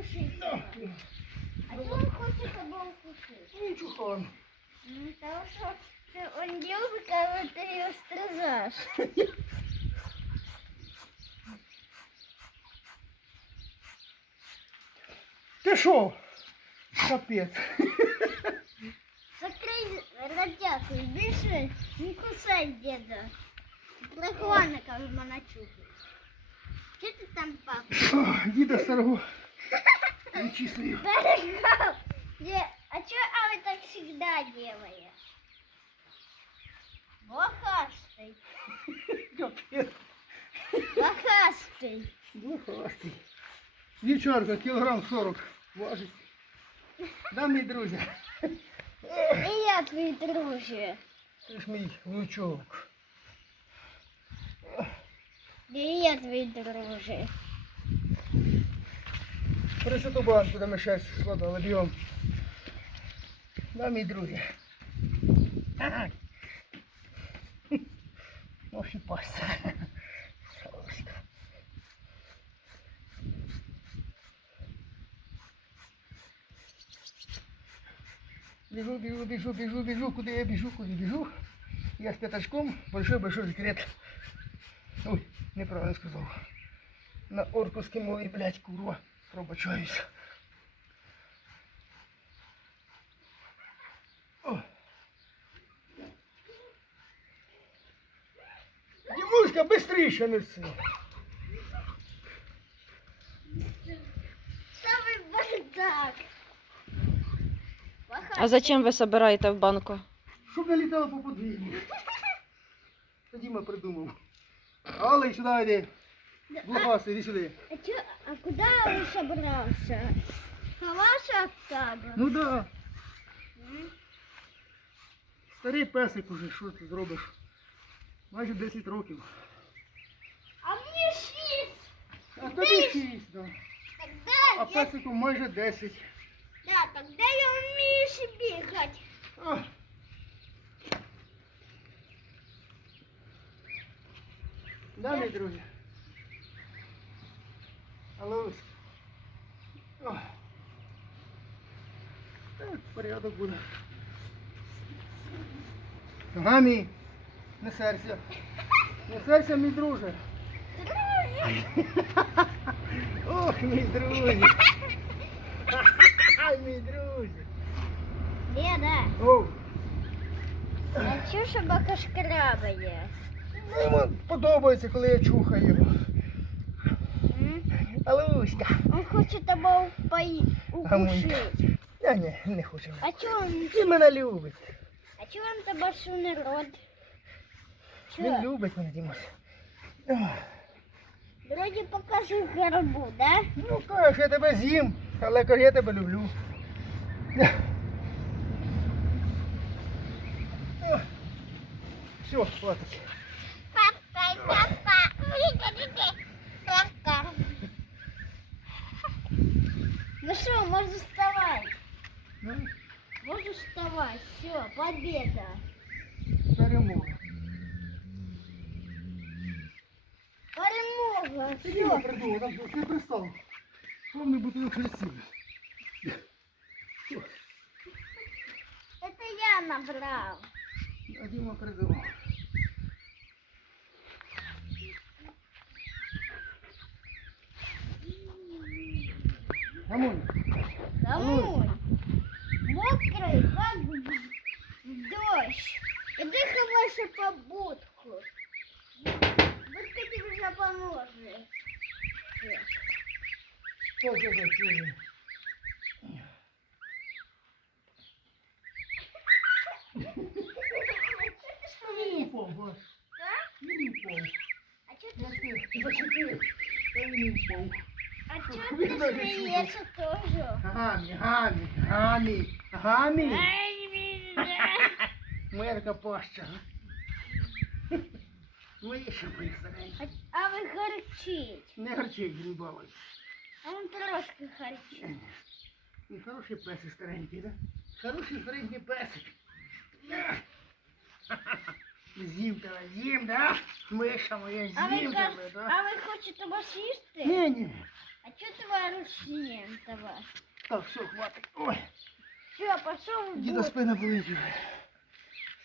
укусить. А чого він хоче тебе укусити? Ну, чухан. Ну, Тому що це він любить, коли ти його стрижеш. Ти що? Капець. Закрий радяку і більше не кусай діда. Прикольно, коли мене чухає. Що ти там, папа? О, Діда старого. Вичислив. Перегнал. Де- А чё Ава так всегда делает? Лохастый. Капець. Лохастый. Двохластий. Дівчарка, кілограм 40 важить. Да, мій друзі. И я твои дружи. Ти ж мій внучок. И я твои дружи. Приситу банку, де ми щось складали, бігом. Да, мій друзі. Ага. Ох і пасться. Салоська. Біжу, біжу, біжу, біжу, біжу, куди я біжу, куди біжу. Я з п'ятачком, большой-большой секрет. Ой, неправильно сказав. На орковській мові, блядь, курва, пробачаюсь. О. Дімуська, быстріше неси. Самый бардак. А зачем ви собираєте в банку? Щоб не літало по подвір'ю. Тоді ми придумав. Але сюди йди. Блохастий, іди сюди. А, чё, а куда он собрался? Хаваша оттуда. Ну да. М? Старий песик уже, що ти зробиш? Майже 10 років. А мне шесть. А тобі 6, да. А Тогда я... песику майже 10. Да, тогда я умею бегать. О. Да, мій друзі. Алло. О. Так, порядок буде. Гамі, не серця. Не серця, мій друже. Ох, мій друзі. Ай, мій друзі. Деда, Оу. а чё собака шкрабає? Йому подобається, коли я чухаю його. М? Алуська. Он хочет тебя упоить, укусить. Я не, не хочу. А чё он, Він мене любить. а чё он тебя суне рот? Він Чё? любить мене, Дімось. Ох, Вроде покажи горбу, да? Ну, кажеш, я тебе з'їм, але каже, я тебе люблю. Ох. Все, хватить. Папа, папа, папа. Ну что, можешь вставать. Ну, Можешь вставать. Все, победа. перемога. Перемога. Ти Діма Все. придумав, там що, ти пристав. Повний бутилок хрестів. Это я набрал. А Діма придумав. Гамон. Домой. Мокрый, как дождь. Иди хавайся по будку. Будка тебе же поможет. Що це за чудо? Він не впав, бач. Да? Він не впав. А что Ну, ты, ти Зачепив, та він не впав. а чё Вы ты даже смеешься тоже? Гамі, гамі, гамі, гамі. Ай, меня. Моя така паща. Миша моя старенька. А, а вы горчить. Не гарчить, не балуй. А он трошки горчить. Він хороший песик старенький, да? Хороший старенький песик. З'їм тебе, з'їм, да? Миша моя, А ви, з'їм ка- тебе, да? а ви хочете вас їсти? Ні, ні. А что ты вооружен давай? Так, все, хватить. Ой, Все, пошел в діда бот. спина болить.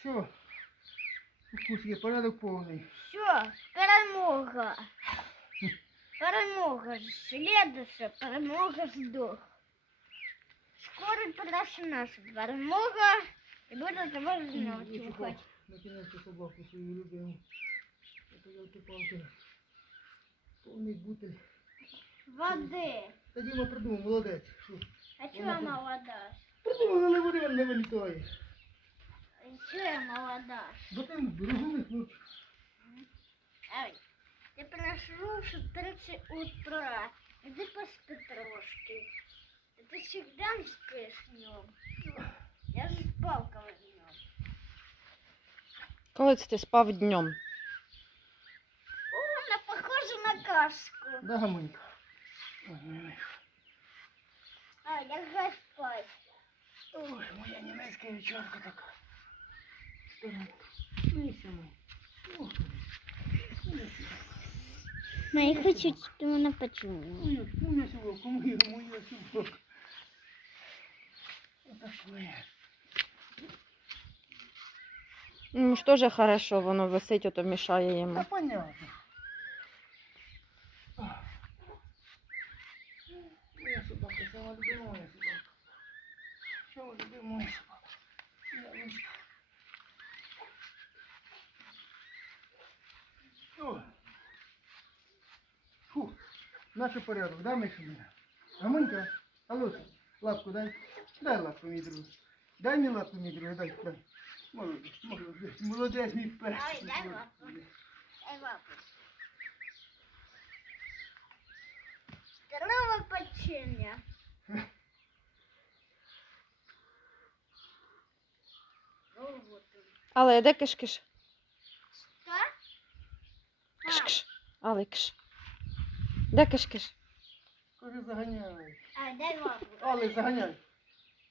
Все. Вкус є, порядок повний. Все, перемога. Перемога. Следующая перемога здох. Скоро придется наша перемога. І буде тебе знову чухати. Накинувся собаку свою любиму. Это я палки. Повний бутиль. Води. Та Діма придумав, молодець. Що? А чого молода? Придумав, але води він не вилітає. Чого я молода? Бо там розумний хлопчик. Ай, я прошу, 30 утра. Иди поспи трошки. Ты всегда не спишь днем. Я же спал когда днем. Коли це ти спав днем? О, она похожа на кашку. Да, гамонька. А, як господь. Ой, моя німецька дівчонка така. Ну і сама. Ми їх хочуть, щоб вона почула. Ой, моя собака, моя, моя собака. Отакує. Ну, що ж хорошо, воно ну, висить, ото мішає йому. Та понятно. собака, сама любима моя собака. Сама любима моя собака. Я мишка. О. Фу, наче порядок, да, Миша мене? Гамонька, алло, лапку дай. Дай лапку, мій друг. Дай мені лапку, мій друг, дай, дай. Молодець, молодець, молодець, мій пес. Ай, дай лапку. Дай лапу. Здорово, печенье. Ну вот он. Але де киш-киш? Что? Киш-киш. Але киш. Де киш-киш? Кажи, заганяй. А, дай лапу. Але, заганяй.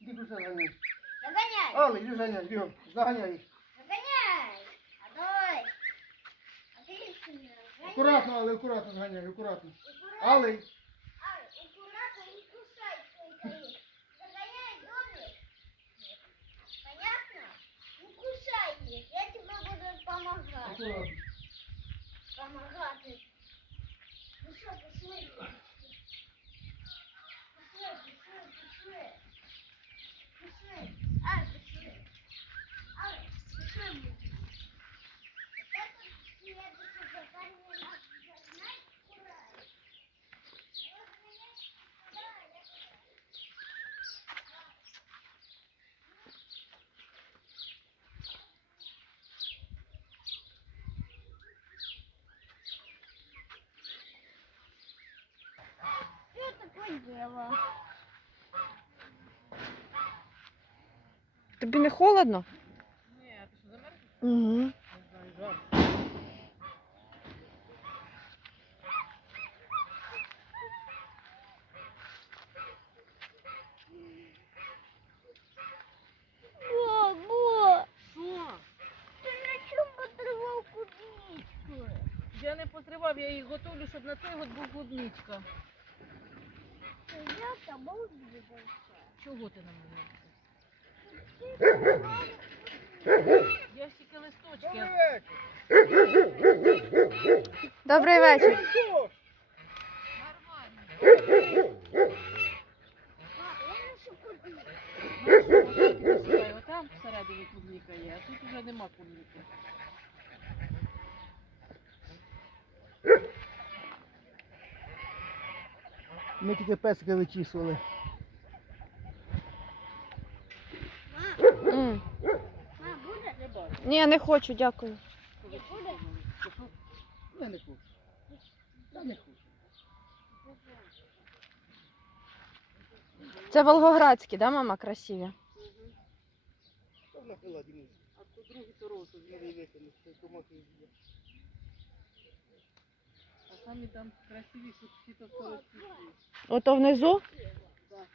Іди тут заганяй. Загоняй. Але, іди заганяй, бігом, заганяй їх. Загоняй. А давай. А ты еще не загоняй. Акуратно, але акуратно заганяй, акуратно. Аккуратно. Але, Помогать. Помогать. Ну что, пошли. Такое? Тобі не холодно? Ні, а ти що замерз? Угу. Що? ты на чем подрывал клубничку? Я не потривав, я її готовлю, щоб на той год був клубничка я з тобою відвідався. Чого ти нам не Я всі листочки. Добрий вечір. Нормально. Отам всередині публіка є, а тут вже нема публіки. Ми тільки песика вичісували. М. Ма, буде? Не бачу. Ні, не хочу, дякую. Не буде? Не, не хочу. Та не хочу. Це волгоградські, да, мама, красиві? Що вона пила, Дімусь? А то другий то розовий. Не томати є. А самі там красиві, що всі то вторості. Ото внизу? Так,